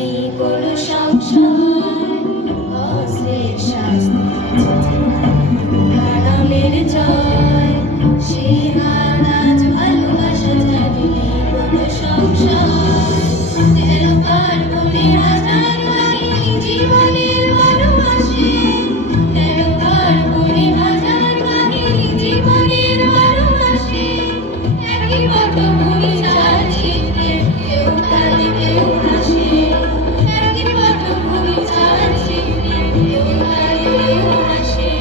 এই কোনো সংসার অস্ত্রের শাস্তি আরামের জয় সে হাত আজ ভালোবাসা জানি এই কোনো সংসার তেরো পার্বণে হাজার কাহিনী জীবনের ভালোবাসে তেরো পার্বণে হাজার কাহিনী জীবনের ভালোবাসে একই পটভূমি চার চিত্রে কেউ কাঁদে কেউ হাসে একই পটভূমি চার চিত্রে কেউ কাঁদে কেউ হাসে